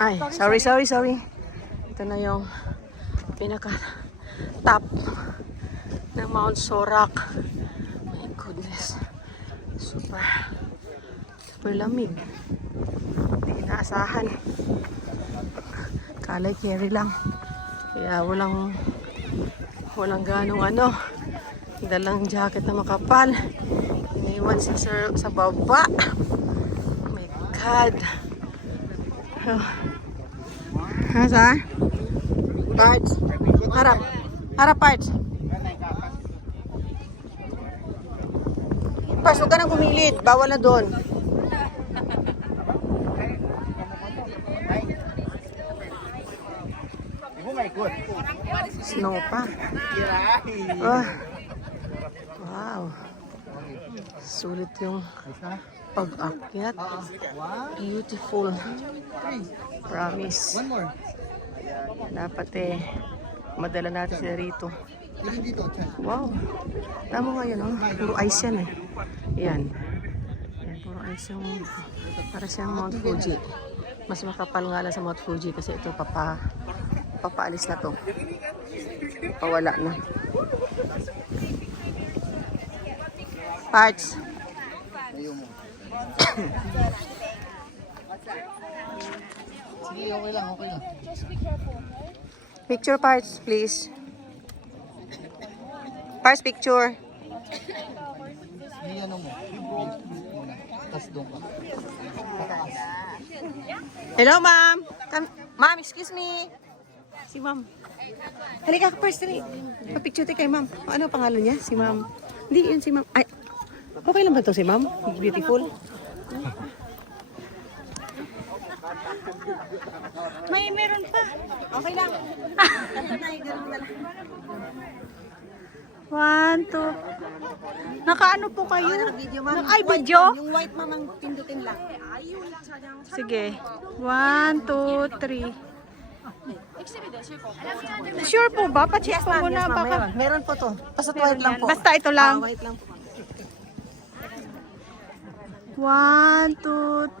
Ay, sorry. Ito na yung pinaka top ng Mount Sorak. My goodness. Super lamig. Hindi inaasahan. Kalay carry lang. Kaya walang ganong dalang jacket na makapal. Iniwan si sir sa baba. Oh my God. Hasa? Parts. Harap parts. Parts, huwag ka nang pumilit. Bawal na doon. Snow pa. Oh. Wow. Sulit yung pag-akyat. Beautiful. Promise. Dapat madala natin sila rito. Wow. Tama nga yun, oh. Puro ice yan Yan. Puro ice yung para siyang Mount Fuji. Mas makapal nga lang sa Mount Fuji kasi ito papaalis na to. Pawala na. Parts. Sige, okay lang. Picture parts, please. Parts picture. Sige, ano mo? Tas doon ka. Pataas. Hello, ma'am. Ma'am, excuse me. Si ma'am. Halika ka first, dali. Pa-picture tayo kay ma'am. Ano pangalan niya? Si ma'am. Hindi, yun si ma'am. Ay, okay lang ba ito si ma'am? Beautiful. Meron pa. Okay lang. One, two. Nakaano po kayo? Video, ma'am. Ay, video? Yung white, ma'am, ang pindutin lang. Sige. 1, 2, 3. Sure po ba? Pa-check po muna. Baka... Meron po to. Basta white lang po. Basta ito lang. White lang po. 1, 2, 3.